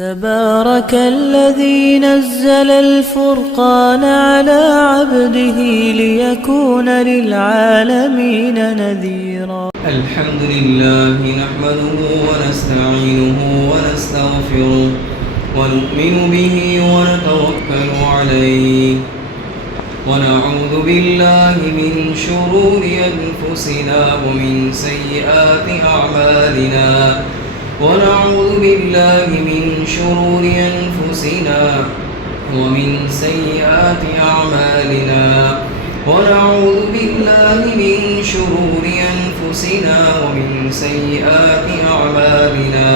تبارك الذي نزل الفرقان على عبده ليكون للعالمين نذيرا. الحمد لله نحمده ونستعينه ونستغفره ونؤمن به ونتوكل عليه ونعوذ بالله من شرور أنفسنا ومن سيئات أعمالنا ونعوذ بالله من شرور أنفسنا ومن سيئات أعمالنا ونعوذ بالله من شرور أنفسنا ومن سيئات أعمالنا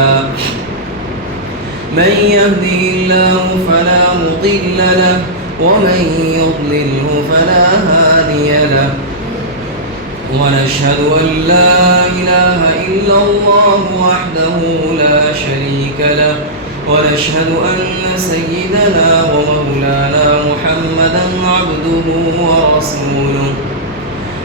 من يهده الله فلا مضل له ومن يضلله فلا هادي له ونشهد أن لا إله إلا الله وحده لا شريك له ونشهد أن سيدنا ومولانا محمدا عبده ورسوله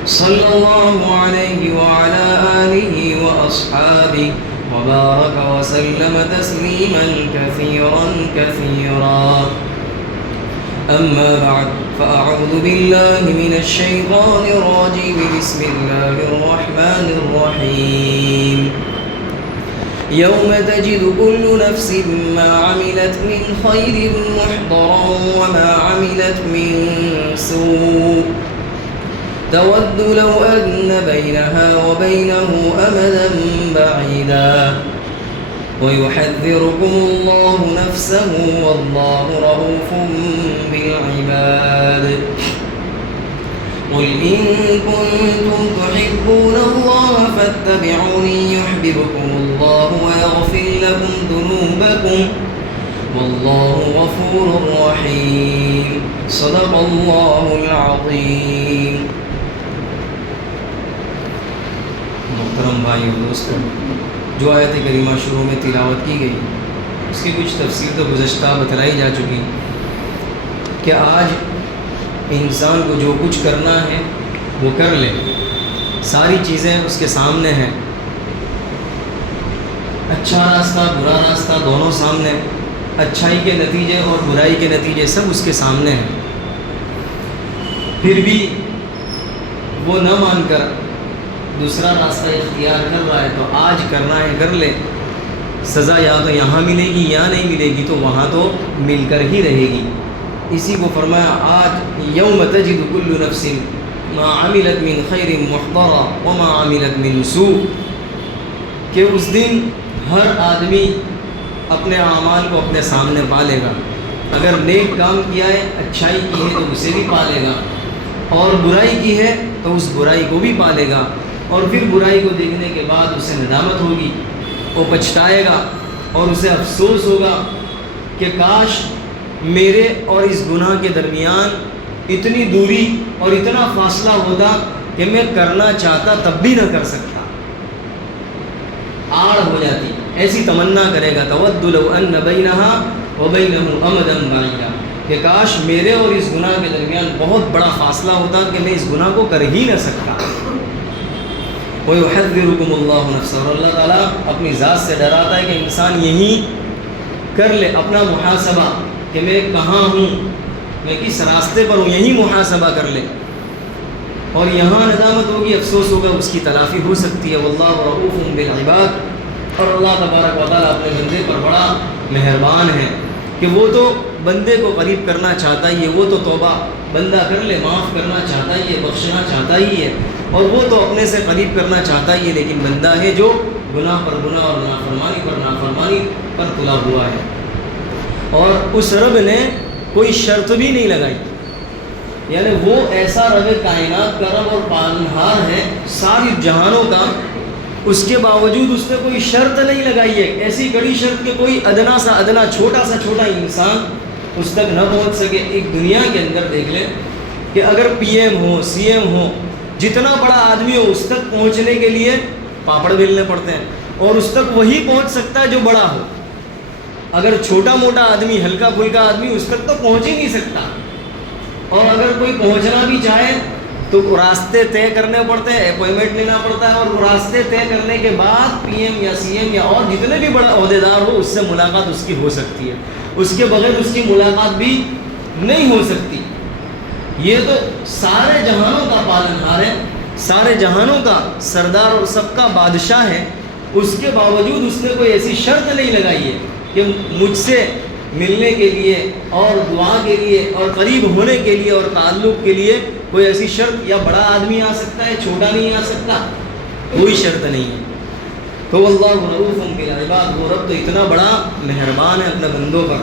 صلى الله عليه وعلى آله وأصحابه وبارك وسلم تسليما كثيرا كثيرا. أما بعد فأعوذ بالله من الشيطان الرجيم بسم الله الرحمن الرحيم. يوم تجد كل نفس ما عملت من خير محضرا وما عملت من سوء تود لو أن بينها وبينه أمدا بعيدا ويحذركم الله نفسه والله رؤوف بالعباد. قل إن كنتم تحبون الله فاتبعوني يحببكم الله ويغفر لكم ذنوبكم والله غفور رحيم. صدق الله العظيم. محترم بھائی اور دوستوں، جو آیت کریمہ شروع میں تلاوت کی گئی اس کی کچھ تفصیل تو گزشتہ بتلائی جا چکی کہ آج انسان کو جو کچھ کرنا ہے وہ کر لے، ساری چیزیں اس کے سامنے ہیں، اچھا راستہ برا راستہ دونوں سامنے، اچھائی کے نتیجے اور برائی کے نتیجے سب اس کے سامنے ہیں، پھر بھی وہ نہ مان کر دوسرا راستہ اختیار کر رہا ہے تو آج کرنا ہے کر لے، سزا یا تو یہاں ملے گی یا نہیں ملے گی تو وہاں تو مل کر ہی رہے گی. اسی کو فرمایا آج یوم تجد کل نفس ما عملت من خیر محضرا وما عملت من سوء، کہ اس دن ہر آدمی اپنے اعمال کو اپنے سامنے پالے گا. اگر نیک کام کیا ہے، اچھائی کی ہے تو اسے بھی پالے گا، اور برائی کی ہے تو اس برائی کو بھی پالے گا، اور پھر برائی کو دیکھنے کے بعد اسے ندامت ہوگی، وہ پچھتائے گا اور اسے افسوس ہوگا کہ کاش میرے اور اس گناہ کے درمیان اتنی دوری اور اتنا فاصلہ ہوتا کہ میں کرنا چاہتا تب بھی نہ کر سکتا، آڑ ہو جاتی، ایسی تمنا کرے گا. تود لو ان بینہا وبینہ امدا بعیدا، کہ کاش میرے اور اس گناہ کے درمیان بہت بڑا فاصلہ ہوتا کہ میں اس گناہ کو کر ہی نہ سکتا. وَيُحَذِّرُكُمُ اللَّهُ نَفْسَهُ، اور اللہ تعالیٰ اپنی ذات سے ڈراتا ہے کہ انسان یہی کر لے اپنا محاسبہ کہ میں کہاں ہوں، میں کس راستے پر ہوں، یہی محاسبہ کر لے، اور یہاں ندامت ہوگی، افسوس ہوگا، اس کی تلافی ہو سکتی ہے. وَاللَّهُ رَءُوفٌ بِالْعِبَادِ، اور اللہ تبارک و تعالیٰ اپنے بندے پر بڑا مہربان ہے کہ وہ تو بندے کو قریب کرنا چاہتا ہی ہے، وہ تو توبہ بندہ کر لے، معاف کرنا چاہتا ہی ہے، بخشنا چاہتا ہی ہے، اور وہ تو اپنے سے قریب کرنا چاہتا ہی ہے، لیکن بندہ ہے جو گناہ پر گناہ اور نافرمانی پر نافرمانی پر تلا ہوا ہے. اور اس رب نے کوئی شرط بھی نہیں لگائی، یعنی وہ ایسا رب کائنات کا رب اور پالنہار ہے ساری جہانوں کا، اس کے باوجود اس نے کوئی شرط نہیں لگائی ہے، ایسی کڑی شرط کہ کوئی ادنا سا ادنا چھوٹا سا چھوٹا انسان اس تک نہ پہنچ سکے. ایک دنیا کے اندر دیکھ لیں کہ اگر پی ایم ہو، سی ایم ہو، جتنا بڑا آدمی ہو اس تک پہنچنے کے لیے پاپڑ بیلنے پڑتے ہیں، اور اس تک وہی پہنچ سکتا ہے جو بڑا ہو. اگر چھوٹا موٹا آدمی، ہلکا پھلکا آدمی اس تک تو پہنچ ہی نہیں سکتا، اور اگر کوئی پہنچنا بھی چاہے تو راستے طے کرنے پڑتے ہیں, اپوائنٹمنٹ لینا پڑتا ہے, اور وہ راستے طے کرنے کے بعد پی ایم یا سی ایم یا اور جتنے بھی بڑا عہدیدار ہو اس سے ملاقات اس کی ہو سکتی ہے. اس کے بغیر اس کی ملاقات بھی نہیں ہو سکتی. یہ تو سارے جہانوں کا پالنہار ہے, سارے جہانوں کا سردار اور سب کا بادشاہ ہے. اس کے باوجود اس نے کوئی ایسی شرط نہیں لگائی ہے کہ مجھ سے ملنے کے لیے اور دعا کے لیے اور قریب ہونے کے لیے اور تعلق کے لیے کوئی ایسی شرط, یا بڑا آدمی آ سکتا ہے چھوٹا نہیں آ سکتا, کوئی شرط نہیں ہے. تو اللہ رؤوف بالعباد, وہ رب تو اتنا بڑا مہربان ہے اپنے بندوں پر.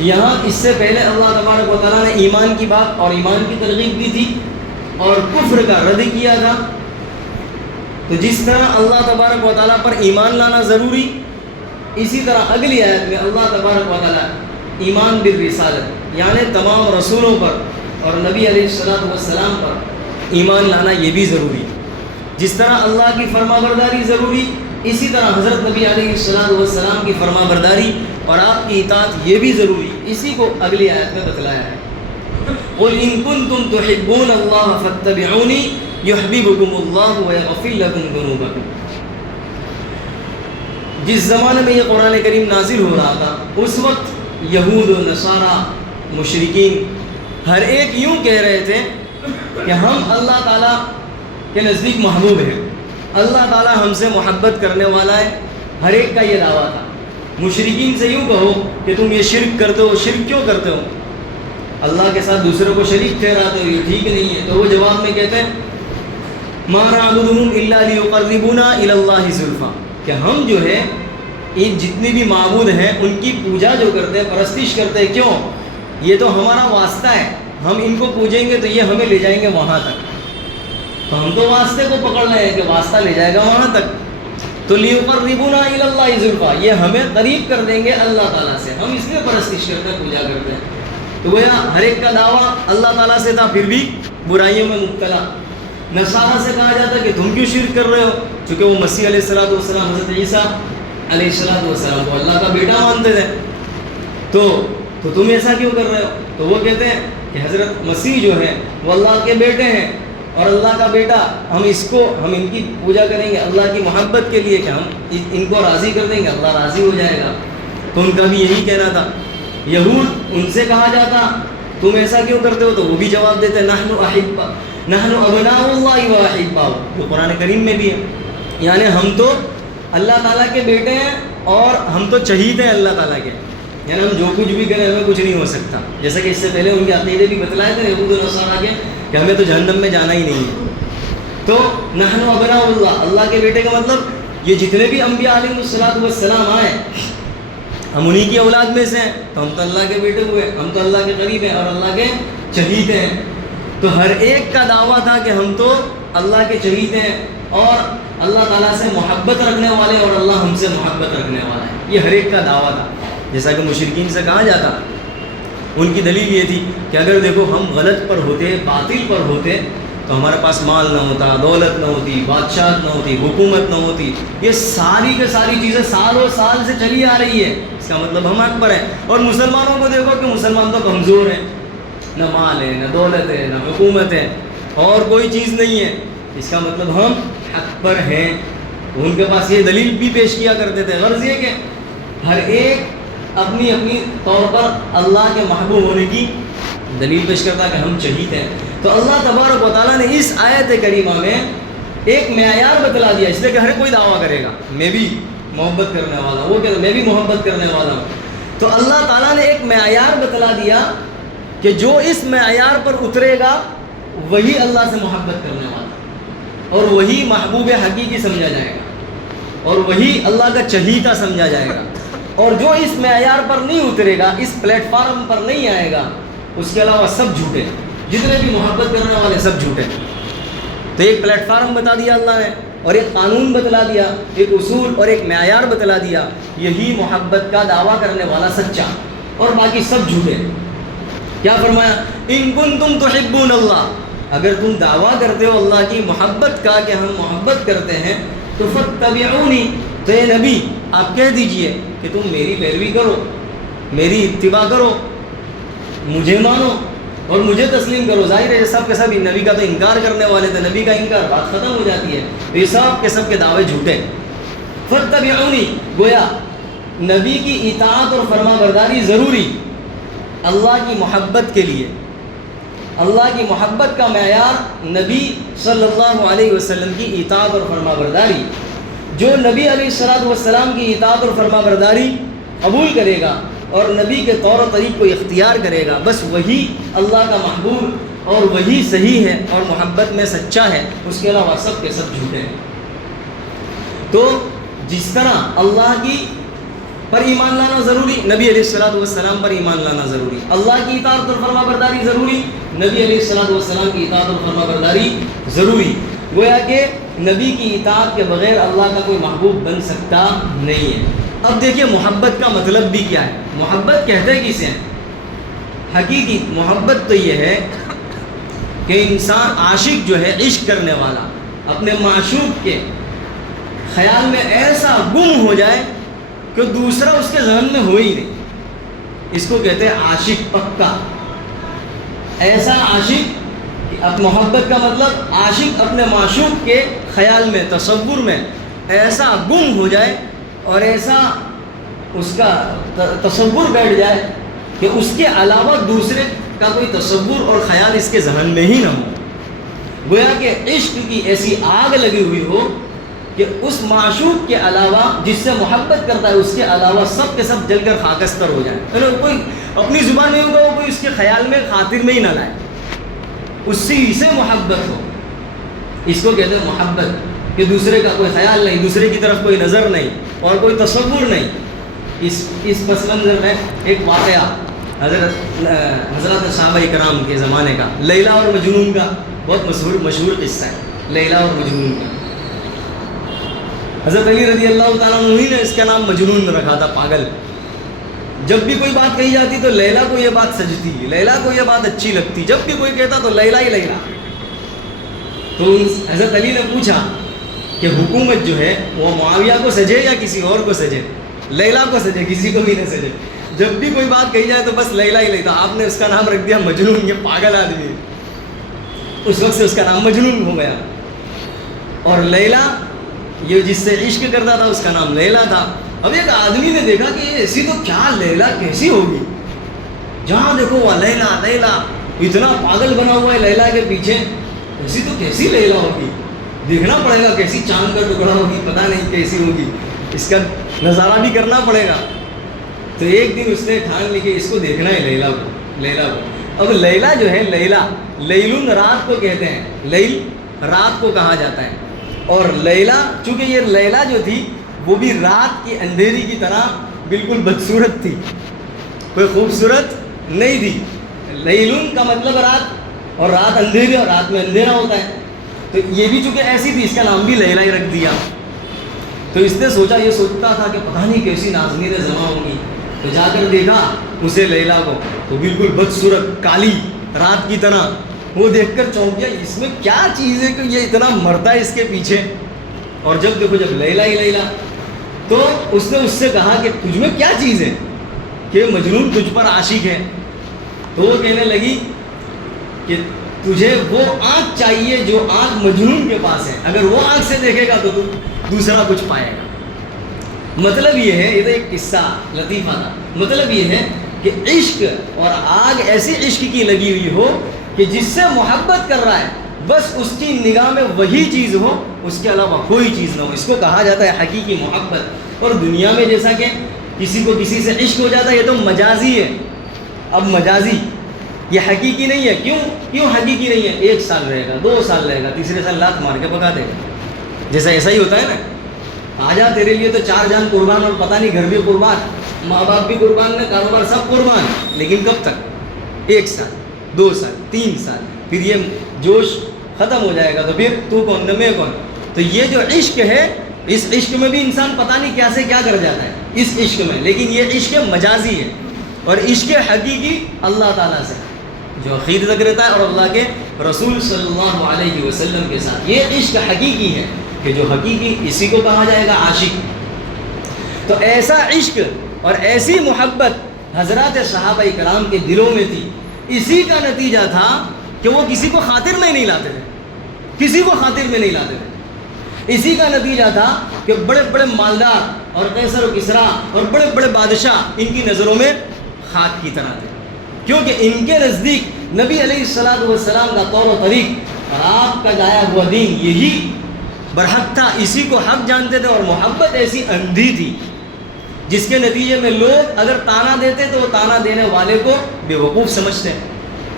یہاں اس سے پہلے اللہ تبارک و تعالیٰ نے ایمان کی بات اور ایمان کی ترغیب دی تھی اور کفر کا رد کیا تھا. تو جس طرح اللہ تبارک و تعالیٰ پر ایمان لانا ضروری, اسی طرح اگلی آیت میں اللہ تبارک و تعالیٰ ایمان بالرسالت یعنی تمام رسولوں پر اور نبی علیہ السلام پر ایمان لانا یہ بھی ضروری. جس طرح اللہ کی فرما برداری ضروری, اسی طرح حضرت نبی علیہ السلام کی فرما برداری اور آپ کی اطاعت یہ بھی ضروری. اسی کو اگلی آیت میں بتلایا ہے. قُلْ إِن كُنتُمْ تُحِبُّونَ اللَّهَ فَاتَّبِعُونِي يُحْبِبْكُمُ اللَّهُ وَيَغْفِرْ لَكُمْ ذُنُوبَكُمْ. جس زمانے میں یہ قرآن کریم نازل ہو رہا تھا اس وقت یہود و نصارہ مشرکین ہر ایک یوں کہہ رہے تھے کہ ہم اللہ تعالیٰ کے نزدیک محبوب ہیں, اللہ تعالیٰ ہم سے محبت کرنے والا ہے. ہر ایک کا یہ دعویٰ تھا. مشرکین سے یوں کہو کہ تم یہ شرک کرتے ہو, شرک کیوں کرتے ہو, اللہ کے ساتھ دوسروں کو شریک ٹھہراتے ہو, یہ ٹھیک نہیں ہے. تو وہ جواب میں کہتے ہیں ما نعبدہم الا لیقربونا الی اللہ زلفیٰ, کہ ہم جو ہے یہ جتنی بھی معبود ہیں ان کی پوجا جو کرتے ہیں, پرستش کرتے ہیں, کیوں, یہ تو ہمارا واسطہ ہے, ہم ان کو پوجیں گے تو یہ ہمیں لے جائیں گے وہاں تک. تو ہم تو واسطے کو پکڑ رہے ہیں کہ واسطہ لے جائے گا وہاں تک. تو لیقربونا الی اللہ زلفیٰ, یہ ہمیں قریب کر دیں گے اللہ تعالیٰ سے, ہم اس لیے پرستش کرتے ہیں, پوجا کرتے ہیں. تو گویا ہر ایک کا دعویٰ اللہ تعالیٰ سے تھا, پھر بھی برائیوں میں مبتلا. نصارہ سے کہا جاتا کہ تم کیوں شرک کر رہے ہو, چونکہ وہ مسیح علیہ السلام حضرت عیسیٰ علیہ السلام کو اللہ کا بیٹا مانتے تھے, تو تم ایسا کیوں کر رہے ہو. تو وہ کہتے ہیں کہ حضرت مسیح جو ہے وہ اللہ کے بیٹے ہیں اور اللہ کا بیٹا, ہم ان کی پوجا کریں گے اللہ کی محبت کے لیے کہ ہم ان کو راضی کر دیں گے, اللہ راضی ہو جائے گا. تو ان کا بھی یہی کہنا تھا. یہود, ان سے کہا جاتا تم ایسا کیوں کرتے ہو, تو وہ بھی جواب دیتے نحن ابناء اللہ و احباؤہ, جو قرآن کریم میں بھی ہے. یعنی ہم تو اللہ تعالیٰ کے بیٹے ہیں اور ہم تو چہیتے ہیں اللہ تعالیٰ کے, یعنی ہم جو کچھ بھی کریں ہمیں کچھ نہیں ہو سکتا. جیسا کہ اس سے پہلے ان کے عقیدے بھی بتلائے تھے یہود و نصارہ کے کہ ہمیں تو جہنم میں جانا ہی نہیں ہے. تو نحن ابناء اللہ, اللہ کے بیٹے کا مطلب یہ جتنے بھی انبیاء علیہ السلام آئے ہم انہی کی اولاد میں سے ہیں, تو ہم تو اللہ کے بیٹے ہوئے, ہم تو اللہ کے قریب ہیں اور اللہ کے چہیتے ہیں. تو ہر ایک کا دعویٰ تھا کہ ہم تو اللہ کے چہیتے ہیں اور اللہ تعالیٰ سے محبت رکھنے والے اور اللہ ہم سے محبت رکھنے والا ہے. یہ ہر ایک کا دعویٰ تھا. جیسا کہ مشرکین سے کہا جاتا, ان کی دلیل یہ تھی کہ اگر دیکھو ہم غلط پر ہوتے, باطل پر ہوتے, تو ہمارے پاس مال نہ ہوتا, دولت نہ ہوتی, بادشاہت نہ ہوتی, حکومت نہ ہوتی, یہ ساری کے ساری چیزیں سالوں سال سے چلی آ رہی ہے. اس کا مطلب ہم حق پر ہیں. اور مسلمانوں کو دیکھو کہ مسلمان تو کمزور ہیں, نہ مال ہے, نہ دولت ہے, نہ حکومت ہے, اور کوئی چیز نہیں ہے. اس کا مطلب ہم حق پر ہیں. ان کے پاس یہ دلیل بھی پیش کیا کرتے تھے. غرض یہ کہ ہر ایک اپنی اپنی طور پر اللہ کے محبوب ہونے کی دلیل پیش کرتا کہ ہم چہیتے ہیں. تو اللہ تبارک و تعالیٰ نے اس آیت کریمہ میں ایک معیار بتلا دیا, اس لیے کہ ہر کوئی دعویٰ کرے گا میں بھی محبت کرنے والا ہوں, وہ کہتا میں بھی محبت کرنے والا ہوں. تو اللہ تعالیٰ نے ایک معیار بتلا دیا کہ جو اس معیار پر اترے گا وہی اللہ سے محبت کرنے والا اور وہی محبوب حقیقی سمجھا جائے گا اور وہی اللہ کا چہیتا سمجھا جائے گا. اور جو اس معیار پر نہیں اترے گا, اس پلیٹ فارم پر نہیں آئے گا, اس کے علاوہ سب جھوٹے, جتنے بھی محبت کرنے والے سب جھوٹے. تو ایک پلیٹ فارم بتا دیا اللہ نے اور ایک قانون بتلا دیا, ایک اصول اور ایک معیار بتلا دیا, یہی محبت کا دعویٰ کرنے والا سچا اور باقی سب جھوٹے. کیا فرمایا, ان کنتم تحبون اللہ, اگر تم دعویٰ کرتے ہو اللہ کی محبت کا کہ ہم محبت کرتے ہیں, تو فاتبعونی, تو اے نبی آپ کہہ دیجئے کہ تم میری پیروی کرو, میری اتباع کرو, مجھے مانو. اور مجھے تسلیم کرو. ظاہر ہے یہ سب کے سب نبی کا تو انکار کرنے والے تھے, نبی کا انکار, بات ختم ہو جاتی ہے. تو یہ سب کے سب کے دعوے جھوٹے. فاتبعونی, گویا نبی کی اطاعت اور فرما برداری ضروری اللہ کی محبت کے لیے. اللہ کی محبت کا معیار نبی صلی اللہ علیہ وسلم کی اطاعت اور فرما برداری. جو نبی علیہ الصلوۃ والسلام کی اطاعت اور فرما برداری قبول کرے گا اور نبی کے طور و طریق کو اختیار کرے گا, بس وہی اللہ کا محبوب اور وہی صحیح ہے اور محبت میں سچا ہے. اس کے علاوہ سب کے سب جھوٹے ہیں. تو جس طرح اللہ کی پر ایمان لانا ضروری, نبی علیہ الصلوۃ والسلام پر ایمان لانا ضروری. اللہ کی اطاعت اور فرما برداری ضروری, نبی علیہ الصلوۃ والسلام کی اطاعت اور فرما برداری ضروری. گویا کہ نبی کی اطاعت کے بغیر اللہ کا کوئی محبوب بن سکتا نہیں ہے. اب دیکھیے محبت کا مطلب بھی کیا ہے. محبت کہتے کسے ہیں؟ حقیقی محبت تو یہ ہے کہ انسان عاشق جو ہے, عشق کرنے والا, اپنے معشوق کے خیال میں ایسا گم ہو جائے کہ دوسرا اس کے ذہن میں ہو ہی نہیں. اس کو کہتے ہیں عاشق پکا. ایسا عاشق, اب محبت کا مطلب عاشق اپنے معشوق کے خیال میں, تصور میں ایسا گم ہو جائے اور ایسا اس کا تصور بیٹھ جائے کہ اس کے علاوہ دوسرے کا کوئی تصور اور خیال اس کے ذہن میں ہی نہ ہو. گویا کہ عشق کی ایسی آگ لگی ہوئی ہو کہ اس معشوق کے علاوہ, جس سے محبت کرتا ہے, اس کے علاوہ سب کے سب جل کر خاکستر ہو جائے. کوئی اپنی زبان نہیں ہوگا, وہ کوئی اس کے خیال میں خاطر میں ہی نہ لائے, اسی سے محبت ہو. اس کو کہتے ہیں محبت, کہ دوسرے کا کوئی خیال نہیں, دوسرے کی طرف کوئی نظر نہیں اور کوئی تصور نہیں. اس پس منظر میں ایک واقعہ حضرت صحابہ کرام کے زمانے کا, لیلا اور مجنون کا بہت مشہور قصہ ہے. لیلا اور مجنون کا, حضرت علی رضی اللہ تعالیٰ عنہ نے اس کا نام مجنون رکھا تھا, پاگل. جب بھی کوئی بات کہی جاتی تو لیلا کو یہ بات سجتی, لیلا کو یہ بات اچھی لگتی. جب بھی کوئی کہتا تو لیلا ہی لیلا. تو حضرت علی نے پوچھا کہ حکومت جو ہے وہ معاویہ کو سجے یا کسی اور کو سجے؟ لیلا کو سجے, کسی کو بھی نہ سجے. جب بھی کوئی بات کہی جائے تو بس لیلا ہی لیتا. آپ نے اس کا نام رکھ دیا مجنون, یہ پاگل آدمی ہے. اس وقت سے اس کا نام مجنون ہو گیا. اور لیلا, یہ جس سے عشق کرتا تھا, اس کا نام لیلا تھا. اب ایک آدمی نے دیکھا کہ ایسی تو کیا لیلا کیسی ہوگی, جہاں دیکھو وہ لیلا لیلا, اتنا پاگل بنا ہوا ہے لیلا کے پیچھے, ایسی تو کیسی لیلا ہوگی, دیکھنا پڑے گا کیسی چاند کا ٹکڑا ہوگی, پتہ نہیں کیسی ہوگی, اس کا نظارہ بھی کرنا پڑے گا. تو ایک دن اس نے ٹھان لی کہ اس کو دیکھنا ہے لیلا کو. اب لیلا جو ہے, لیلا لیلن رات کو کہتے ہیں, لیل رات کو کہا جاتا ہے. اور لیلا, چونکہ یہ لیلا جو تھی وہ بھی رات کی اندھیری کی طرح بالکل بدصورت تھی, کوئی خوبصورت نہیں تھی. لیلن کا مطلب رات, اور رات اندھیری, اور رات میں اندھیرا ہوتا ہے. تو یہ بھی چونکہ ایسی تھی, اس کا نام بھی لیلا ہی رکھ دیا. تو اس نے سوچا, یہ سوچتا تھا کہ پتہ نہیں کیسی ناظرینیں جمع ہوں گی. تو جا کر دیکھا اسے لیلا کو, تو بالکل بدصورت, کالی رات کی طرح. وہ دیکھ کر چونک گیا, اس میں کیا چیز ہے کہ یہ اتنا مرتا ہے اس کے پیچھے. اور جب دیکھو جب لیلا ہی لیلا, تو اس نے اس سے کہا کہ تجھ میں کیا چیز ہے کہ مجنون تجھ پر عاشق ہے. تو وہ کہنے لگی کہ تجھے وہ آنکھ چاہیے جو آنکھ مجنون کے پاس ہے, اگر وہ آنکھ سے دیکھے گا تو تو دوسرا کچھ پائے گا. مطلب یہ ہے, یہ تو ایک قصہ لطیفہ تھا. مطلب یہ ہے کہ عشق اور آگ ایسی عشق کی لگی ہوئی ہو کہ جس سے محبت کر رہا ہے بس اس کی نگاہ میں وہی چیز ہو, اس کے علاوہ کوئی چیز نہ ہو. اس کو کہا جاتا ہے حقیقی محبت. اور دنیا میں جیسا کہ کسی کو کسی سے عشق ہو جاتا ہے, یہ تو مجازی ہے. اب مجازی, یہ حقیقی نہیں ہے. کیوں حقیقی نہیں ہے؟ 1 سال رہے گا, 2 سال رہے گا, تیسرے سال لات مار کے بھگا دے گا. جیسا ایسا ہی ہوتا ہے نا, آجا تیرے لیے تو 4 جان قربان, اور پتہ نہیں گھر بھی قربان, ماں باپ بھی قربان, نے کاروبار سب قربان. لیکن کب تک؟ 1 سال, 2 سال, 3 سال, پھر یہ جوش ختم ہو جائے گا. تو پھر تو کون نہ میں کون. تو یہ جو عشق ہے, اس عشق میں بھی انسان پتہ نہیں کیا سے کیا کر جاتا ہے اس عشق میں. لیکن یہ عشق مجازی ہے, اور عشق حقیقی اللہ تعالیٰ سے جو عقید تک رہتا ہے, اور اللہ کے رسول صلی اللہ علیہ وسلم کے ساتھ. یہ عشق حقیقی ہے کہ جو حقیقی, اسی کو کہا جائے گا عاشق. تو ایسا عشق اور ایسی محبت حضرات صحابہ کرام کے دلوں میں تھی اسی کا نتیجہ تھا کہ وہ کسی کو خاطر میں نہیں لاتے تھے، کسی کو خاطر میں نہیں لاتے تھے۔ اسی کا نتیجہ تھا کہ بڑے بڑے مالدار اور قیصر و کسریٰ اور بڑے بڑے بادشاہ ان کی نظروں میں خاک کی طرح تھے، کیونکہ ان کے نزدیک نبی علیہ الصلوۃ والسلام کا طور و طریق اور آپ کا لایا ہوا دین یہی برحق تھا، اسی کو حق جانتے تھے، اور محبت ایسی اندھی تھی جس کے نتیجے میں لوگ اگر تانا دیتے تو وہ تانا دینے والے کو بے وقوف سمجھتے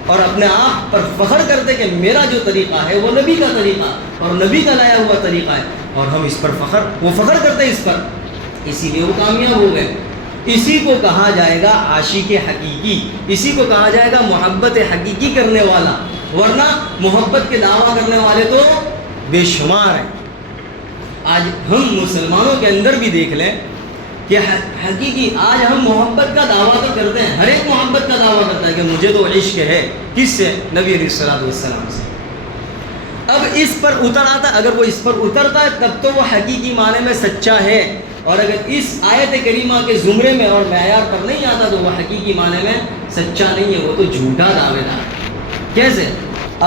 اور اپنے آپ پر فخر کرتے کہ میرا جو طریقہ ہے وہ نبی کا طریقہ اور نبی کا لایا ہوا طریقہ ہے، اور ہم اس پر فخر کرتے اس پر، اسی لیے وہ کامیاب ہو گئے۔ اسی کو کہا جائے گا عاشق حقیقی، اسی کو کہا جائے گا محبت حقیقی کرنے والا، ورنہ محبت کے دعویٰ کرنے والے تو بے شمار ہیں۔ آج ہم مسلمانوں کے اندر بھی دیکھ لیں کہ حقیقی آج ہم محبت کا دعویٰ تو کرتے ہیں، ہر ایک محبت کا دعویٰ کرتا ہے کہ مجھے تو عشق ہے، کس سے؟ نبی علیہ الصلوۃ والسلام سے۔ اب اس پر اتر آتا، اگر وہ اس پر اترتا ہے تب تو وہ حقیقی معنی میں سچا ہے، اور اگر اس آیت کریمہ کے زمرے میں اور معیار پر نہیں آتا تو وہ حقیقی معنی میں سچا نہیں ہے، وہ تو جھوٹا دعوے دار۔ کیسے؟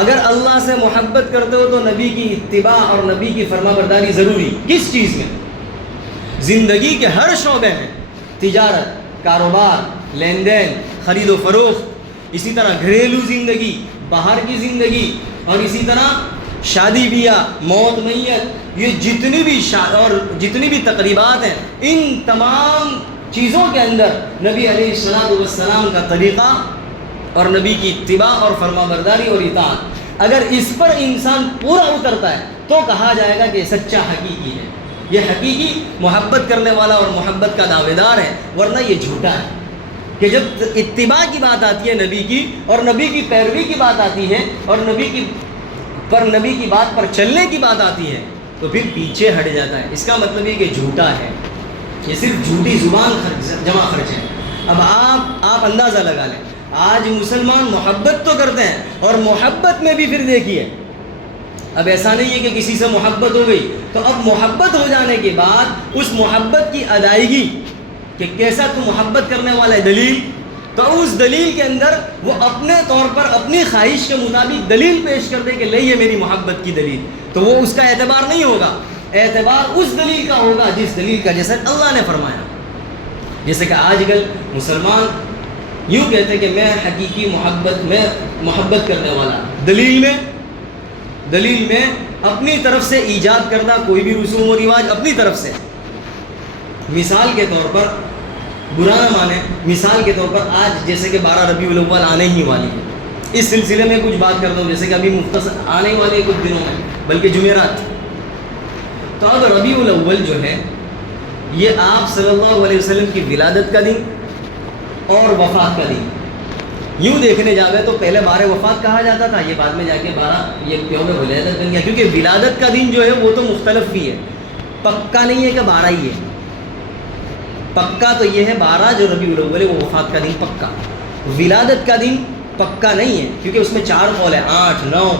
اگر اللہ سے محبت کرتے ہو تو نبی کی اتباع اور نبی کی فرما برداری ضروری، کس چیز میں؟ زندگی کے ہر شعبے میں، تجارت، کاروبار، لین دین، خرید و فروخت، اسی طرح گھریلو زندگی، باہر کی زندگی، اور اسی طرح شادی بیاہ، موت میت، یہ جتنی بھی تقریبات ہیں، ان تمام چیزوں کے اندر نبی علیہ الصلوۃ والسلام کا طریقہ اور نبی کی اتباع اور فرما برداری اور اطاعت، اگر اس پر انسان پورا اترتا ہے تو کہا جائے گا کہ سچا حقیقی ہے، یہ حقیقی محبت کرنے والا اور محبت کا دعوے دار ہے، ورنہ یہ جھوٹا ہے۔ کہ جب اتباع کی بات آتی ہے نبی کی اور نبی کی پیروی کی بات آتی ہے اور نبی کی بات پر چلنے کی بات آتی ہے تو پھر پیچھے ہٹ جاتا ہے، اس کا مطلب یہ کہ جھوٹا ہے، یہ صرف جھوٹی زبان جمع خرچ ہے۔ اب آپ اندازہ لگا لیں، آج مسلمان محبت تو کرتے ہیں، اور محبت میں بھی پھر دیکھیے، اب ایسا نہیں ہے کہ کسی سے محبت ہو گئی تو اب محبت ہو جانے کے بعد اس محبت کی ادائیگی کہ کیسا تو محبت کرنے والا ہے، دلیل، تو اس دلیل کے اندر وہ اپنے طور پر اپنی خواہش کے مطابق دلیل پیش کر دے کہ لے یہ میری محبت کی دلیل، تو وہ اس کا اعتبار نہیں ہوگا، اعتبار اس دلیل کا ہوگا جس دلیل کا جیسا اللہ نے فرمایا۔ جیسے کہ آج کل مسلمان یوں کہتے کہ میں حقیقی محبت کرنے والا، دلیل میں اپنی طرف سے ایجاد کردہ کوئی بھی رسوم و رواج اپنی طرف سے، مثال کے طور پر برا نہ مانے، مثال کے طور پر آج جیسے کہ 12 ربیع الاول آنے ہی والی ہے، اس سلسلے میں کچھ بات کرتا ہوں، جیسے کہ ابھی مختصر آنے والے کچھ دنوں میں، بلکہ جمعرات، تو اب ربیع الاول جو ہے یہ آپ صلی اللہ علیہ وسلم کی ولادت کا دن اور وفات کا دن، یوں دیکھنے جاوے تو پہلے 12 وفات کہا جاتا تھا، یہ بعد میں جا کے 12 یہ یوم ولادت بن گیا، کیونکہ ولادت کا دن جو ہے وہ تو مختلف بھی ہے، پکا نہیں ہے کہ 12 ہی ہے، پکا تو یہ ہے 12 جو ربیع الاول ہے وہ وفات کا دن پکا، ولادت کا دن پکا نہیں ہے، کیونکہ اس میں 4 قول ہیں، 8، 9،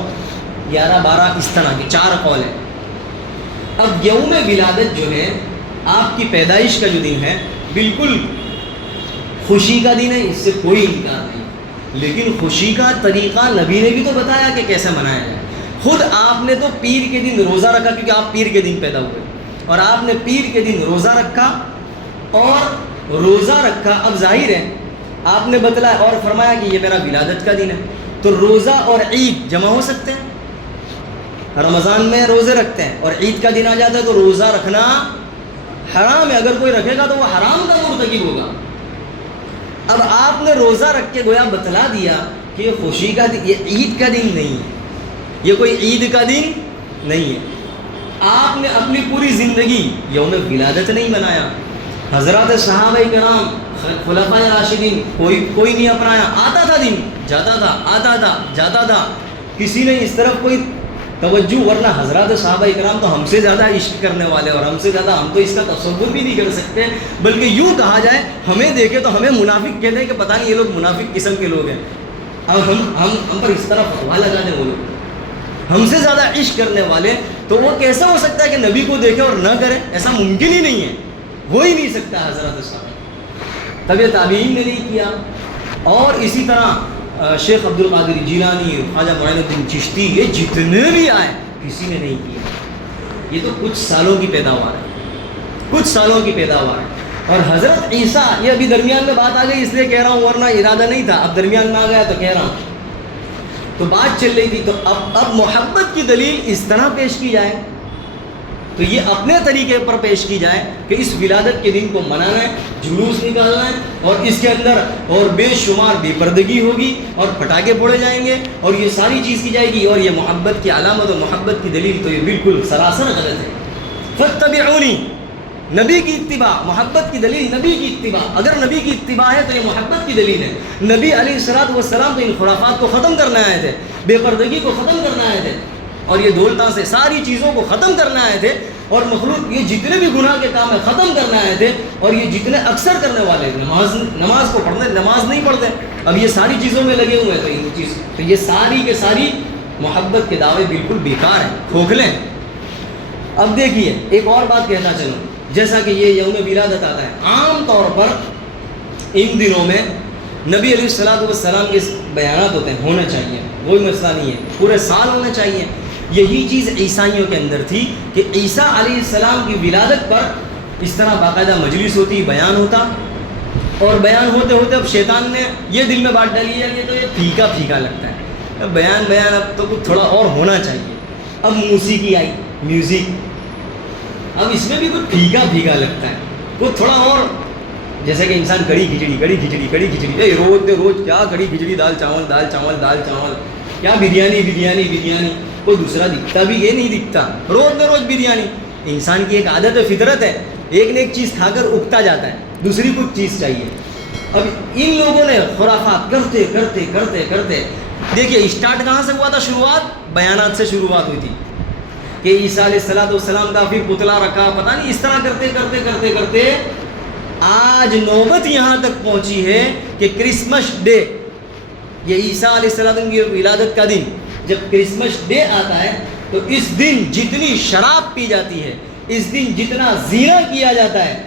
11، 12 اس طرح کے 4 قول ہیں۔ اب یوم ولادت جو ہے آپ کی پیدائش کا جو دن ہے بالکل خوشی کا دن ہے، اس سے کوئی انکار نہیں، لیکن خوشی کا طریقہ نبی نے بھی تو بتایا کہ کیسے منایا جائے۔ خود آپ نے تو پیر کے دن روزہ رکھا، کیونکہ آپ پیر کے دن پیدا ہوئے، اور آپ نے پیر کے دن روزہ رکھا، اور روزہ رکھا، اب ظاہر ہے آپ نے بتلایا اور فرمایا کہ یہ میرا ولادت کا دن ہے، تو روزہ اور عید جمع ہو سکتے ہیں، رمضان میں روزے رکھتے ہیں اور عید کا دن آ جاتا ہے تو روزہ رکھنا حرام ہے، اگر کوئی رکھے گا تو وہ حرام کا مرتکب ہوگا۔ اب آپ نے روزہ رکھ کے گویا بتلا دیا کہ یہ خوشی کا دن، یہ عید کا دن نہیں ہے، یہ کوئی عید کا دن نہیں ہے۔ آپ نے اپنی پوری زندگی یوم ولادت نہیں منایا، حضرات صحابہ کرام، خلفائے راشدین، کوئی نہیں اپنایا، آتا تھا دن جاتا تھا، آتا تھا جاتا تھا، کسی نے اس طرف کوئی توجہ، ورنہ حضرات صحابہ کرام تو ہم سے زیادہ عشق کرنے والے، اور ہم سے زیادہ ہم تو اس کا تصور بھی نہیں کر سکتے، بلکہ یوں کہا جائے ہمیں دیکھے تو ہمیں منافق کہتے ہیں کہ پتہ نہیں یہ لوگ منافق قسم کے لوگ ہیں، اب ہم پر اس طرح فتوا لگا دیں وہ لوگ، ہم سے زیادہ عشق کرنے والے، تو وہ کیسا ہو سکتا ہے کہ نبی کو دیکھے اور نہ کرے؟ ایسا ممکن ہی نہیں ہے، ہو ہی نہیں سکتا حضرات صحابہ، تب یہ تابعین نے نہیں کیا، اور اسی طرح شیخ عبد القادر جیلانی، خواجہ معین الدین چشتی، یہ جتنے بھی آئے کسی نے نہیں کیا. یہ تو کچھ سالوں کی پیداوار ہے، کچھ سالوں کی پیداوار ہے. اور حضرت عیسیٰ، یہ ابھی درمیان میں بات آ گئی اس لیے کہہ رہا ہوں، ورنہ ارادہ نہیں تھا، اب درمیان میں آ گیا تو کہہ رہا ہوں. تو بات چل رہی تھی، تو اب محبت کی دلیل اس طرح پیش کی جائے تو یہ اپنے طریقے پر پیش کی جائے کہ اس ولادت کے دن کو منانا ہے، جلوس نکالنا ہے، اور اس کے اندر اور بے شمار بے پردگی ہوگی اور پٹاخے پھوڑے جائیں گے اور یہ ساری چیز کی جائے گی، اور یہ محبت کی علامت اور محبت کی دلیل، تو یہ بالکل سراسر غلط ہے. فاتبعونی، نبی کی اتباع، محبت کی دلیل نبی کی اتباع. اگر نبی کی اتباع ہے تو یہ محبت کی دلیل ہے. نبی علیہ الصلوۃ والسلام تو ان خرافات کو ختم کرنے آئے تھے، بے پردگی کو ختم کرنے آئے تھے، اور یہ دولتاں سے ساری چیزوں کو ختم کرنے آئے تھے، اور مخلوق یہ جتنے بھی گناہ کے کام ہیں ختم کرنے آئے تھے. اور یہ جتنے اکثر کرنے والے نماز کو پڑھنے، نماز نہیں پڑھتے، اب یہ ساری چیزوں میں لگے ہوئے ہیں، تو یہ ساری کے ساری محبت کے دعوے بالکل بیکار ہیں، کھوکھلے ہیں. اب دیکھیے ایک اور بات کہنا چلوں، جیسا کہ یہ یوم ولادت آتا ہے، عام طور پر ان دنوں میں نبی علیہ الصلوۃ والسلام کے بیانات ہوتے ہیں، ہونا چاہیے، کوئی مسئلہ نہیں ہے، پورے سال ہونا چاہیے. یہی چیز عیسائیوں کے اندر تھی کہ عیسیٰ علیہ السلام کی ولادت پر اس طرح باقاعدہ مجلس ہوتی، بیان ہوتا، اور بیان ہوتے ہوتے اب شیطان نے یہ دل میں بات ڈالی ہے کہ تو یہ پھیکا پھیکا لگتا ہے، بیان اب تو کچھ تھوڑا اور ہونا چاہیے. اب موسیقی آئی، میوزک، اب اس میں بھی کچھ پھیکا پھیکا لگتا ہے، کچھ تھوڑا اور، جیسے کہ انسان کڑی کھچڑی، روز کیا کڑی کھچڑی، دال چاول، کیا بریانی، کوئی دوسرا دکھتا بھی یہ نہیں دکھتا، روز بریانی. انسان کی ایک عادت ہے، فطرت ہے، ایک نہ ایک چیز کھا کر اگتا جاتا ہے، دوسری کچھ چیز چاہیے. اب ان لوگوں نے خرافات کرتے دیکھیے اسٹارٹ کہاں سے ہوا تھا؟ شروعات بیانات سے شروعات ہوئی تھی کہ عیسیٰ علیہ الصلوۃ والسلام کا پھر پتلا رکھا، پتہ نہیں، اس طرح کرتے آج نوبت یہاں تک پہنچی ہے کہ کرسمس ڈے، یہ عیسیٰ علیہ السلام کی ولادت کا دن جب کرسمس ڈے آتا ہے تو اس دن جتنی شراب پی جاتی ہے، اس دن جتنا زنا کیا جاتا ہے،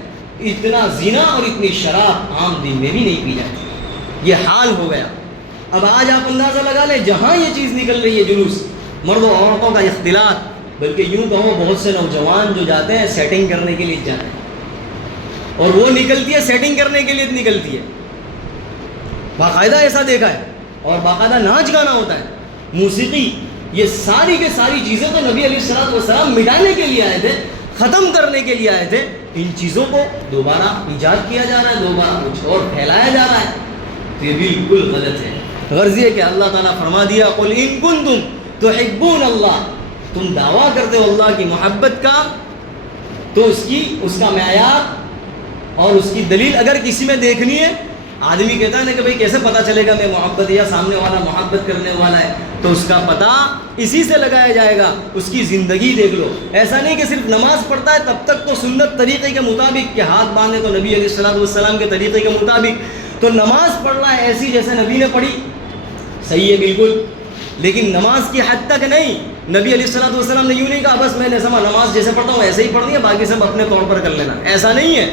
اتنا زنا اور اتنی شراب عام دن میں بھی نہیں پی جاتی. یہ حال ہو گیا. اب آج آپ اندازہ لگا لیں، جہاں یہ چیز نکل رہی ہے، جلوس، مرد و عورتوں کا اختلاط، بلکہ یوں کہو بہت سے نوجوان جو جاتے ہیں سیٹنگ کرنے کے لیے جاتے ہیں، اور وہ نکلتی ہے سیٹنگ کرنے کے لیے نکلتی ہے، باقاعدہ ایسا دیکھا ہے، اور باقاعدہ ناچ گانا ہوتا ہے، موسیقی، یہ ساری کے ساری چیزیں تو نبی علیہ الصلوۃ والسلام مٹانے کے لیے آئے تھے، ختم کرنے کے لیے آئے تھے. ان چیزوں کو دوبارہ ایجاد کیا جا رہا ہے، دوبارہ کچھ اور پھیلایا جا رہا ہے، تو یہ بالکل غلط ہے. غرض یہ کہ اللہ تعالیٰ فرما دیا، قل ان کنتم تحبون اللہ، تم دعویٰ کرتے ہو اللہ کی محبت کا، تو اس کا معیار اور اس کی دلیل اگر کسی میں دیکھنی ہے، آدمی کہتا ہے نا کہ بھئی کیسے پتہ چلے گا میں محبت یا سامنے والا محبت کرنے والا ہے، تو اس کا پتہ اسی سے لگایا جائے گا، اس کی زندگی دیکھ لو. ایسا نہیں کہ صرف نماز پڑھتا ہے تب تک تو سنت طریقے کے مطابق کہ ہاتھ باندھے تو نبی علیہ الصلوۃ والسلام کے طریقے کے مطابق، تو نماز پڑھنا ہے ایسی جیسے نبی نے پڑھی، صحیح ہے بالکل، لیکن نماز کی حد تک نہیں. نبی علیہ الصلوۃ والسلام نے یوں نہیں کہا بس میں نے نماز جیسے پڑھتا ہوں ایسے ہی پڑھنی ہے، باقی سب اپنے طور پر کر لینا، ایسا نہیں ہے.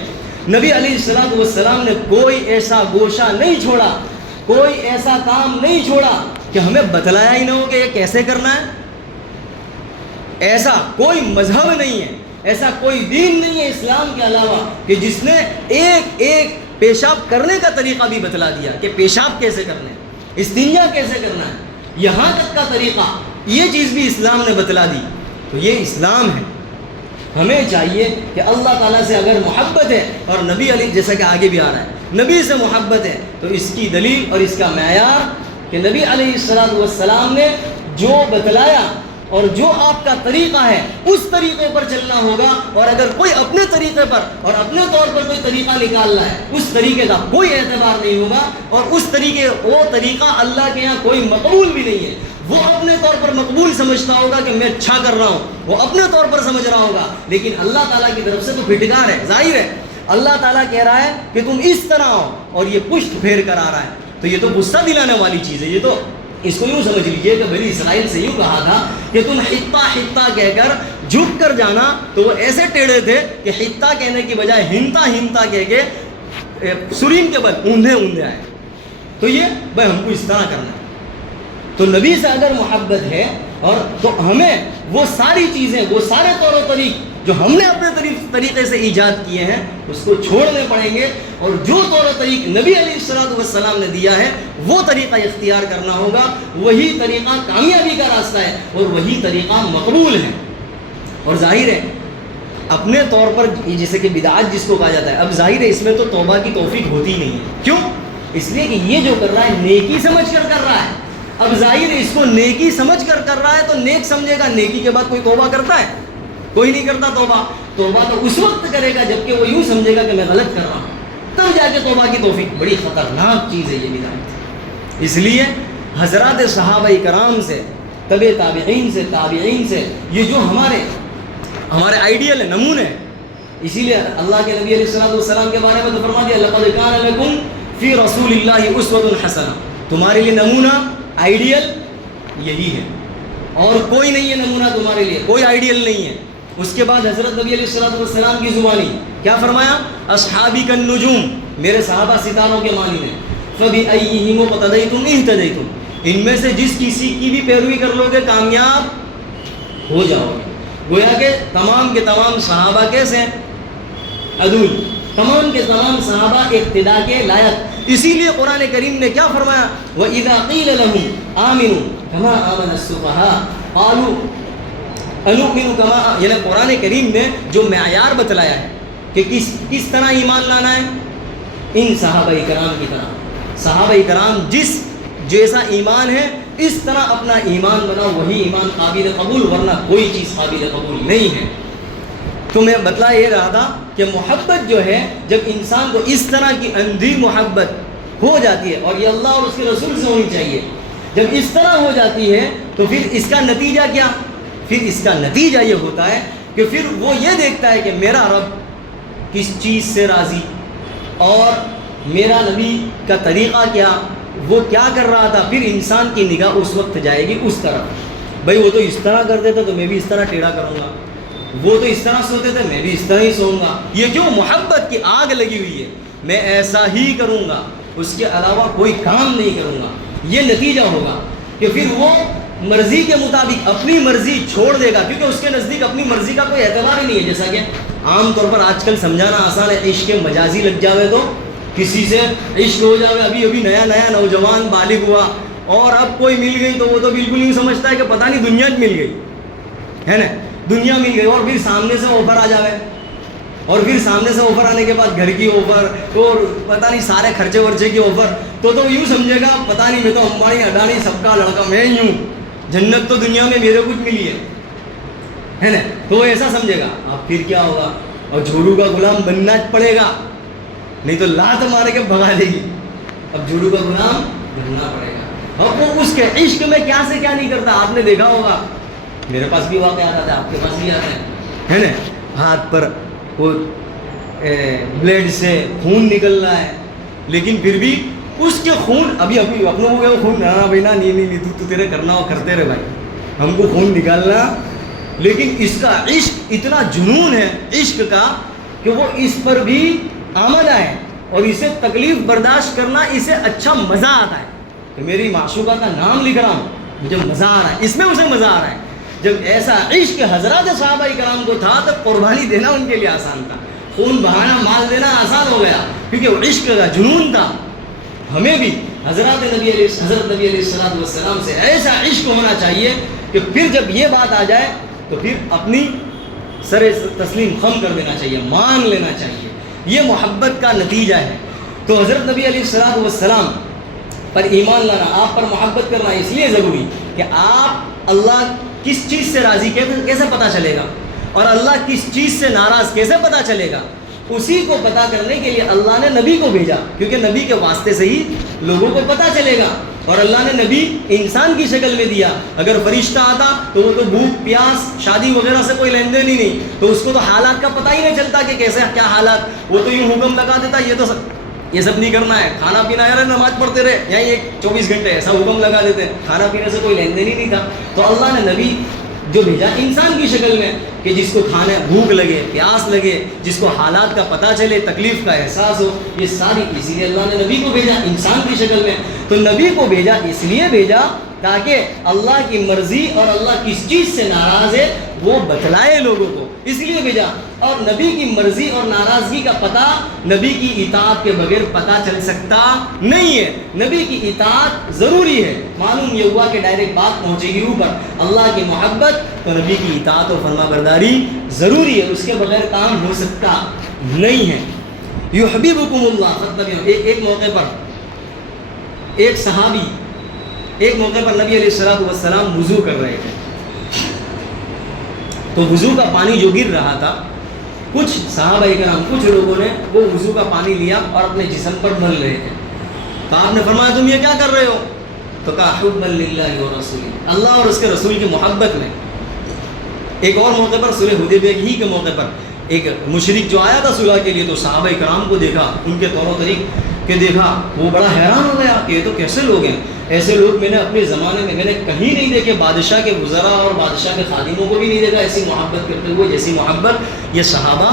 نبی علیہ الصلوۃ والسلام نے کوئی ایسا گوشہ نہیں چھوڑا، کوئی ایسا کام نہیں چھوڑا کہ ہمیں بتلایا ہی نہ ہو کہ یہ کیسے کرنا ہے. ایسا کوئی مذہب نہیں ہے، ایسا کوئی دین نہیں ہے اسلام کے علاوہ کہ جس نے ایک پیشاب کرنے کا طریقہ بھی بتلا دیا کہ پیشاب کیسے کرنا ہے، استنجا کیسے کرنا ہے، یہاں تک کا طریقہ یہ چیز بھی اسلام نے بتلا دی. تو یہ اسلام ہے. ہمیں چاہیے کہ اللہ تعالیٰ سے اگر محبت ہے اور نبی علی جیسا کہ آگے بھی آ رہا ہے نبی سے محبت ہے تو اس کی دلیل اور اس کا معیار کہ نبی علیہ الصلوۃ والسلام نے جو بتلایا اور جو آپ کا طریقہ ہے اس طریقے پر چلنا ہوگا. اور اگر کوئی اپنے طریقے پر اور اپنے طور پر کوئی طریقہ نکالنا ہے اس طریقے کا کوئی اعتبار نہیں ہوگا، اور وہ طریقہ اللہ کے یہاں کوئی مقبول بھی نہیں ہے. وہ اپنے طور پر مقبول سمجھتا ہوگا کہ میں اچھا کر رہا ہوں، وہ اپنے طور پر سمجھ رہا ہوگا، لیکن اللہ تعالیٰ کی طرف سے تو پھٹکار ہے، ظاہر ہے. اللہ تعالیٰ کہہ رہا ہے کہ تم اس طرح ہو، اور یہ پشت پھیر کر آ رہا ہے. تو یہ تو غصہ دلانے والی چیز ہے. یہ تو اس کو یوں سمجھ لیجئے کہ بنی اسرائیل سے یوں کہا تھا کہ تم حطہ حطہ کہہ کر جھک کر جانا، تو وہ ایسے ٹیڑھے تھے کہ حطہ کہنے کی بجائے ہنتا ہنتا کہہ کے سرین کے بل اوندھے اوندھے آئے. تو یہ بھائی ہم کو اس طرح کرنا ہے. تو نبی سے اگر محبت ہے اور تو ہمیں وہ ساری چیزیں، وہ سارے طور و طریق جو ہم نے اپنے طریقے سے ایجاد کیے ہیں اس کو چھوڑنے پڑیں گے، اور جو طور و طریق نبی علیہ الصلوۃ والسلام نے دیا ہے وہ طریقہ اختیار کرنا ہوگا. وہی طریقہ کامیابی کا راستہ ہے اور وہی طریقہ مقبول ہے. اور ظاہر ہے اپنے طور پر جیسے کہ بدعت جس کو کہا جاتا ہے، اب ظاہر ہے اس میں تو توبہ کی توفیق ہوتی نہیں ہے. کیوں؟ اس لیے کہ یہ جو کر رہا ہے نیکی سمجھ کر رہا ہے. اب ظاہر ہے اس کو نیکی سمجھ کر رہا ہے تو نیک سمجھے گا. نیکی کے بعد کوئی توبہ کرتا ہے؟ کوئی نہیں کرتا توبہ. توبہ تو اس وقت کرے گا جب کہ وہ یوں سمجھے گا کہ میں غلط کر رہا ہوں، تب جا کے توبہ کی توفیق. بڑی خطرناک چیز ہے یہ بدعت. اس لیے حضرات صحابہ کرام سے، تبع تابعین سے، تابعین سے، یہ جو ہمارے آئیڈیل نمونے، اسی لیے اللہ کے نبی علیہ الصلوۃ والسلام کے بارے میں تو فرما دیا لقد کان لکم فی رسول اللہ اسوۃ حسنہ. تمہارے لیے نمونہ، آئیڈیل یہی ہے، اور کوئی نہیں ہے نمونہ تمہارے لیے، کوئی آئیڈیل نہیں ہے. اس کے بعد حضرت نبی علیہ الصلوۃ والسلام کی زبانی کیا فرمایا؟ اصحابی کالنجوم، میرے صحابہ ستاروں کے مانند ہیں. فبأیہم اقتدیتم اہتدیتم، ان میں سے جس کسی کی بھی پیروی کر لو گے کامیاب ہو جاؤ گے. گویا کہ تمام کے تمام صحابہ کیسے ہیں؟ عدول. تمام کے تمام صحابہ اقتدا کے لائق. اسی لیے قرآن کریم نے کیا فرمایا؟ وَإِذَا قِيلَ لَهُمْ آمِنُوا كَمَا آمَنَ السُّفَهَاءُ قَالُوا أَنُؤْمِنُ كَمَا، یعنی قرآن کریم نے جو معیار بتلایا ہے کہ کس طرح ایمان لانا ہے، ان صحابہ کرام کی طرح. صحابہ کرام جس جیسا ایمان ہے اس طرح اپنا ایمان بناؤ، وہی ایمان قابل قبول، ورنہ کوئی چیز قابل قبول نہیں ہے. تو میں بتلا یہ رہا تھا کہ محبت جو ہے جب انسان کو اس طرح کی اندھی محبت ہو جاتی ہے، اور یہ اللہ اور اس کے رسول سے ہونی چاہیے، جب اس طرح ہو جاتی ہے تو پھر اس کا نتیجہ کیا؟ پھر اس کا نتیجہ یہ ہوتا ہے کہ پھر وہ یہ دیکھتا ہے کہ میرا رب کس چیز سے راضی، اور میرا نبی کا طریقہ کیا، وہ کیا کر رہا تھا. پھر انسان کی نگاہ اس وقت جائے گی اس طرف. بھائی وہ تو اس طرح کرتے تھے تو میں بھی اس طرح ٹیڑھا کروں گا، وہ تو اس طرح سوتے تھے میں بھی اس طرح ہی سوؤں گا. یہ کیوں؟ محبت کی آگ لگی ہوئی ہے، میں ایسا ہی کروں گا، اس کے علاوہ کوئی کام نہیں کروں گا. یہ نتیجہ ہوگا کہ پھر وہ مرضی کے مطابق اپنی مرضی چھوڑ دے گا، کیونکہ اس کے نزدیک اپنی مرضی کا کوئی اعتبار ہی نہیں ہے. جیسا کہ عام طور پر آج کل سمجھانا آسان ہے، عشق مجازی لگ جاوے تو کسی سے عشق ہو جاوے. ابھی نیا نوجوان بالغ ہوا اور اب کوئی مل گئی تو وہ تو بالکل نہیں سمجھتا ہے کہ پتہ نہیں دنیا مل گئی ہے نا، دنیا مل گئی. اور پھر سامنے سے آفر آ جاوے، اور پھر سامنے سے آفر آنے کے بعد گھر کی آفر اور پتہ نہیں سارے خرچے ورچے کی آفر، تو یوں سمجھے گا پتہ نہیں میں تو امبانی اڈانی سب کا لڑکا میں ہی ہوں، جنت تو دنیا میں میرے کچھ ملی ہے نا. تو وہ ایسا سمجھے گا. اب پھر کیا ہوگا؟ اور جھوڑو کا غلام بننا پڑے گا، نہیں تو لات مار کے بھگا دے گی. اب جھوڑو کا غلام بننا پڑے گا. اور وہ اس کے عشق میں کیا سے کیا نہیں کرتا. آپ نے دیکھا ہوگا، میرے پاس بھی واقعات آتے ہیں، آپ کے پاس بھی آتے ہیں ہے نا. ہاتھ پر وہ بلیڈ سے خون نکل رہا ہے، لیکن پھر بھی اس کے خون ابھی اپنوں کو خون نہ بھائی نہ نہیں تو تیرے کرنا ہو کرتے رہے بھائی، ہم کو خون نکالنا. لیکن اس کا عشق اتنا جنون ہے عشق کا کہ وہ اس پر بھی آمدہ ہے، اور اسے تکلیف برداشت کرنا اسے اچھا مزہ آتا ہے کہ میری معشوقہ کا نام لکھ رہا ہوں، مجھے مزہ آ رہا ہے، اس میں اسے مزہ آ رہا ہے. جب ایسا عشق حضرات صحابہ کرام کو تھا تو قربانی دینا ان کے لیے آسان تھا، خون بہانا مال دینا آسان ہو گیا، کیونکہ وہ عشق کا جنون تھا. ہمیں بھی حضرت نبی علیہ الصلوۃ والسلام سے ایسا عشق ہونا چاہیے کہ پھر جب یہ بات آ جائے تو پھر اپنی سر تسلیم خم کر دینا چاہیے، مان لینا چاہیے. یہ محبت کا نتیجہ ہے. تو حضرت نبی علیہ الصلوۃ والسلام پر ایمان لانا، آپ پر محبت کرنا اس لیے ضروری کہ آپ اللہ کس چیز سے راضی کیسے پتہ چلے گا، اور اللہ کس چیز سے ناراض کیسے پتہ چلے گا. اسی کو پتہ کرنے کے لیے اللہ نے نبی کو بھیجا، کیونکہ نبی کے واسطے سے ہی لوگوں کو پتہ چلے گا. اور اللہ نے نبی انسان کی شکل میں دیا. اگر فرشتہ آتا تو وہ تو بھوک پیاس شادی وغیرہ سے کوئی لین دین ہی نہیں، تو اس کو تو حالات کا پتہ ہی نہیں چلتا کہ کیسے کیا حالات. وہ تو یوں حکم لگا دیتا یہ سب نہیں کرنا ہے، کھانا پینا ہے، نماز پڑھتے رہے یہیں 24 گھنٹے، ایسا حکم لگا دیتے. کھانا پینے سے کوئی لین دین ہی نہیں تھا. تو اللہ نے نبی جو بھیجا انسان کی شکل میں کہ جس کو کھانے بھوک لگے، پیاس لگے، جس کو حالات کا پتہ چلے، تکلیف کا احساس ہو، یہ ساری اسی لیے اللہ نے نبی کو بھیجا انسان کی شکل میں. تو نبی کو بھیجا اس لیے بھیجا تاکہ اللہ کی مرضی اور اللہ کس چیز سے ناراض ہے وہ بتلائے لوگوں کو، اس لیے بھیجا. اور نبی کی مرضی اور ناراضگی کا پتہ نبی کی اطاعت کے بغیر پتہ چل سکتا نہیں ہے. نبی کی اطاعت ضروری ہے. معلوم یہ ہوا کہ ڈائریکٹ بات پہنچے گی اوپر اللہ کی محبت، تو نبی کی اطاعت و فرما برداری ضروری ہے، اس کے بغیر کام ہو سکتا نہیں ہے. یحببکم اللہ فتبعوا. ایک موقع پر ایک صحابی ایک موقع پر نبی علیہ السلام وضو کر رہے تھے، تو وضو کا پانی جو گر رہا تھا، کچھ صحابہ کرام کچھ لوگوں نے وہ وضو کا پانی لیا اور اپنے جسم پر مل رہے تھے. تو آپ نے فرمایا تم یہ کیا کر رہے ہو؟ تو کہا حبا للہ و رسولہ، اللہ اور اس کے رسول کی محبت میں. ایک اور موقع پر صلح حدیبیہ ہی کے موقع پر ایک مشرک جو آیا تھا صلح کے لیے، تو صحابہ کرام کو دیکھا، ان کے طور و طریق کے دیکھا، وہ بڑا حیران ہو گیا کہ یہ تو کیسے لوگ ہیں. ایسے لوگ میں نے اپنے زمانے میں نے کہیں نہیں دیکھے. بادشاہ کے وزراء اور بادشاہ کے خادموں کو بھی نہیں دیکھا ایسی محبت کرتے ہوئے جیسی محبت یہ صحابہ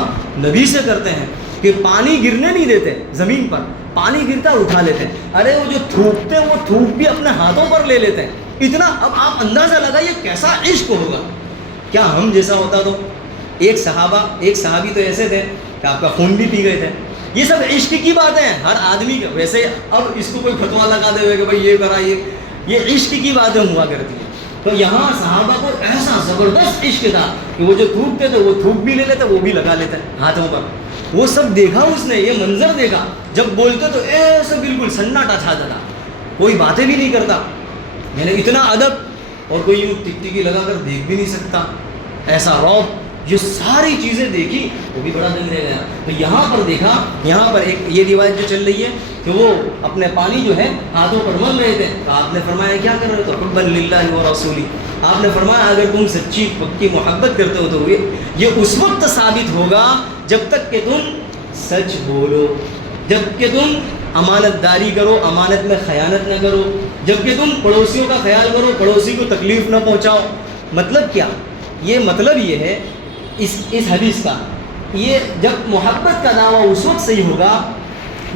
نبی سے کرتے ہیں کہ پانی گرنے نہیں دیتے زمین پر، پانی گرتا اٹھا لیتے ہیں. ارے وہ جو تھوکتے ہیں وہ تھوک بھی اپنے ہاتھوں پر لے لیتے ہیں. اتنا اب آپ اندازہ لگائیے کیسا عشق ہوگا. کیا ہم جیسا ہوتا تو ایک صحابی تو ایسے تھے کہ آپ کا خون بھی پی گئے تھے. یہ سب عشق کی باتیں ہیں ہر آدمی کے. ویسے اب اس کو کوئی فتوا لگا دے ہوئے کہ بھائی یہ کرا، یہ عشق کی باتیں ہوا کرتی ہیں. تو یہاں صحابہ کو ایسا زبردست عشق تھا کہ وہ جو تھوکتے تھے وہ تھوک بھی لے لیتے، وہ بھی لگا لیتے ہاتھوں پر. وہ سب دیکھا اس نے، یہ منظر دیکھا. جب بولتے تو ایسے بالکل سناٹا چھاتا تھا، کوئی باتیں بھی نہیں کرتا. میں نے اتنا ادب، اور کوئی یوں ٹکٹکی لگا کر دیکھ بھی نہیں سکتا، ایسا رعب. یہ ساری چیزیں دیکھی، وہ بھی بڑا دنگ رہ گیا. تو یہاں پر دیکھا، یہاں پر ایک یہ روایت جو چل رہی ہے کہ وہ اپنے پانی جو ہے ہاتھوں پر مل رہے تھے. تو آپ نے فرمایا کیا کر رہے ہو؟ تو حبا للہ و رسولہ. آپ نے فرمایا اگر تم سچی پکی محبت کرتے ہو تو یہ اس وقت ثابت ہوگا جب تک کہ تم سچ بولو، جب کہ تم امانت داری کرو، امانت میں خیانت نہ کرو، جب کہ تم پڑوسیوں کا خیال کرو، پڑوسی کو تکلیف نہ پہنچاؤ. مطلب کیا؟ یہ مطلب یہ ہے اس حدیث کا، یہ جب محبت کا دعویٰ اس وقت صحیح ہوگا،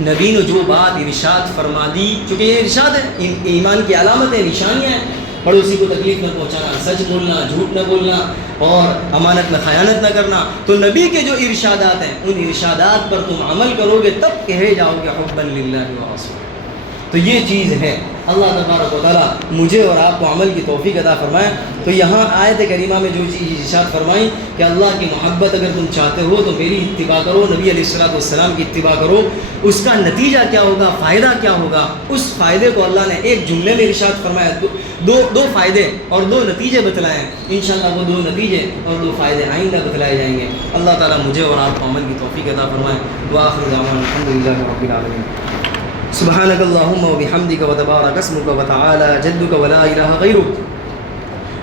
نبی نے جو بات ارشاد فرما دی، چونکہ یہ ارشاد ہے، ایمان کی علامتیں نشانیاں ہیں، پڑوسی کو تکلیف نہ پہنچانا، سچ بولنا، جھوٹ نہ بولنا، اور امانت میں خیانت نہ کرنا. تو نبی کے جو ارشادات ہیں ان ارشادات پر تم عمل کرو گے تب کہے جاؤ گے حبا للہ و رسولہ. تو یہ چیز ہے. اللہ تبارک و تعالیٰ مجھے اور آپ کو عمل کی توفیق عطا فرمائے. تو یہاں آیت کریمہ میں جو چیز ارشاد فرمائی کہ اللہ کی محبت اگر تم چاہتے ہو تو میری اتباع کرو، نبی علیہ السلام کی اتباع کرو. اس کا نتیجہ کیا ہوگا، فائدہ کیا ہوگا؟ اس فائدے کو اللہ نے ایک جملے میں ارشاد فرمایا. دو فائدے اور دو نتیجے بتلائے ہیں. انشاءاللہ وہ دو نتیجے اور دو فائدے آئندہ بتلائے جائیں گے. اللہ تعالیٰ مجھے اور آپ کو عمل کی توفیق عطا فرمائے. وآخر دعوانا الحمدللہ رب العالمین. سبحانك اللهم وبحمدك وتبارك اسمك وتعالى جدك ولا إله غيرك،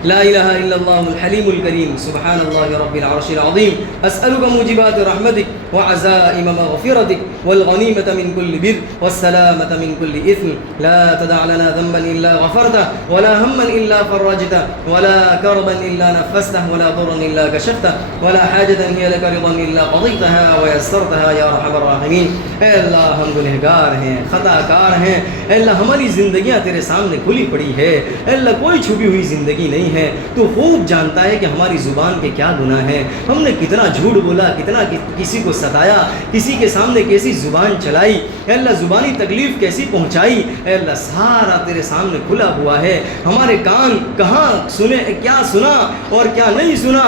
لا إله إلا الله الحليم الكريم. سبحان الله رب العرش العظيم. أسألك موجبات رحمتك وعزائم مغفرتك والغنيمة من كل بر والسلامة من كل إثم. لا تدع لنا ذنبا إلا غفرته ولا هما إلا فرجته ولا كربا إلا نفسته ولا ضرا إلا كشفته ولا حاجة هي لك رضا إلا قضيتها ويسرتها يا أرحم الراحمين. اے اللہ ہم گنہگار ہیں، خطا کار ہیں. اے اللہ ہماری زندگیاں تیرے سامنے کھلی پڑی ہے. اے اللہ کوئی چھپی ہوئی زندگی نہیں ہے. تو خوب جانتا ہے کہ ہماری زبان کے کیا گناہ ہیں، ہم نے کتنا جھوٹ بولا، کتنا کسی کو ستایا، کسی کے سامنے کیسی زبان چلائی. اے اللہ زبانی تکلیف کیسی پہنچائی. اے اللہ سارا تیرے سامنے کھلا ہوا ہے. ہمارے کان کہاں سنے، کیا سنا اور کیا نہیں سنا.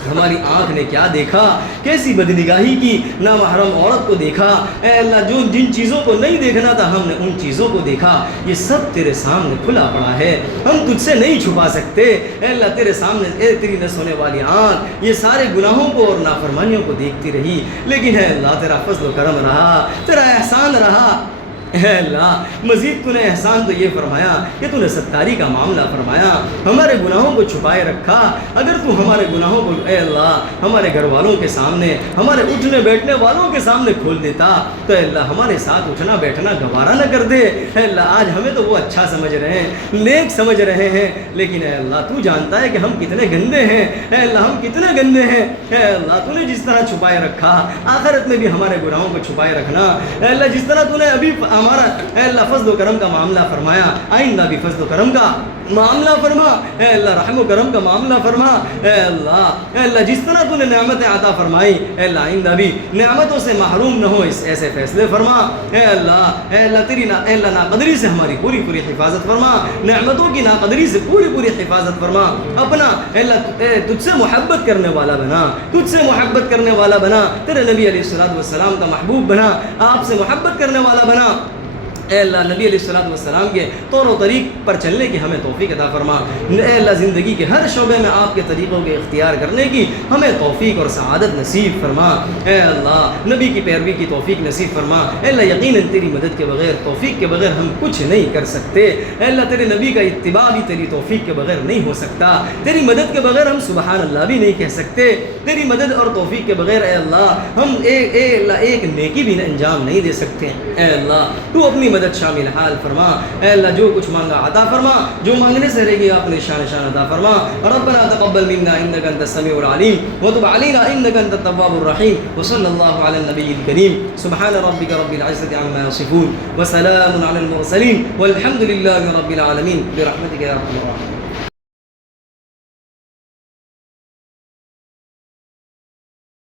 ہماری آنکھ نے کیا دیکھا، کیسی بدنگاہی کی، نامحرم عورت کو دیکھا. اے اللہ جن چیزوں کو نہیں دیکھنا تھا ہم نے ان چیزوں کو دیکھا. یہ سب تیرے سامنے کھلا پڑا ہے، ہم تجھ سے نہیں چھپا سکتے. اے اللہ تیرے سامنے تیری نہ سونے والی آنکھ یہ سارے گناہوں کو اور نافرمانیوں کو دیکھتی رہی. لیکن ہے اللہ تیرا فضل و کرم رہا، تیرا احسان رہا. اے اللہ مزید تو نے احسان تو یہ فرمایا کہ تو نے ستاری کا معاملہ فرمایا، ہمارے گناہوں کو چھپائے رکھا۔ اگر تو ہمارے گناہوں کو اے اللہ ہمارے گھر والوں کے سامنے، ہمارے اٹھنے بیٹھنے والوں کے سامنے کھول دیتا تو اے اللہ ہمارے ساتھ اٹھنا بیٹھنا گوارا نہ کر دے۔ اے اللہ آج ہمیں تو وہ اچھا سمجھ رہے ہیں، نیک سمجھ رہے ہیں، لیکن اے اللہ تو جانتا ہے کہ ہم کتنے گندے ہیں۔ اے اللہ ہم کتنے گندے ہیں۔ اے اللہ تو نے جس طرح چھپائے رکھا آخرت میں بھی ہمارے گناہوں کو چھپائے رکھنا۔ اے اللہ جس طرح تو نے ابھی ہمارا اے اللہ فضل و کرم کا معاملہ فرمایا، آئندہ بھی فضل و کرم کا معاملہ فرما۔ اے اللہ رحم و کرم کا معاملہ فرما۔ اے اللہ جس طرح تو نے نعمتیں عطا فرمائی اے اللہ آئندہ بھی نعمتوں سے محروم نہ ہو، اس ایسے فیصلے فرما۔ اے اللہ تیری اے اللہ ناقدری سے ہماری پوری پوری حفاظت فرما، نعمتوں کی ناقدری سے پوری پوری حفاظت فرما۔ اپنا اے اللہ تجھ سے محبت کرنے والا بنا، تجھ سے محبت کرنے والا بنا، تیرے نبی علیہ الصلوۃ والسلام کا محبوب بنا، آپ سے محبت کرنے والا بنا۔ اے اللہ نبی علیہ الصلوۃ والسلام کے طور و طریق پر چلنے کی ہمیں توفیق عطا فرما۔ اے اللہ زندگی کے ہر شعبے میں آپ کے طریقوں کے اختیار کرنے کی ہمیں توفیق اور سعادت نصیب فرما۔ اے اللہ نبی کی پیروی کی توفیق نصیب فرما۔ اے اللہ یقیناً تیری مدد کے بغیر، توفیق کے بغیر ہم کچھ نہیں کر سکتے۔ اے اللہ تیرے نبی کا اتباع بھی تیری توفیق کے بغیر نہیں ہو سکتا، تیری مدد کے بغیر ہم سبحان اللہ بھی نہیں کہہ سکتے، تیری مدد اور توفیق کے بغیر اے اللہ ہم ایک نیکی بھی انجام نہیں دے سکتے۔ اے اللہ تو اپنی مدد شامل حال فرما۔ اے اللہ جو کچھ مانگا عطا فرما، جو مانگنے سے رہ گیا اپنے شان عطا فرما۔ ربنا تقبل منا انك انت السميع العليم وتب علينا انك انت التواب الرحيم وصلى الله على النبي الكريم سبحان ربك رب العزة عما يصفون وسلام على المرسلين والحمد لله رب العالمين برحمتك يا ارحم الراحمين۔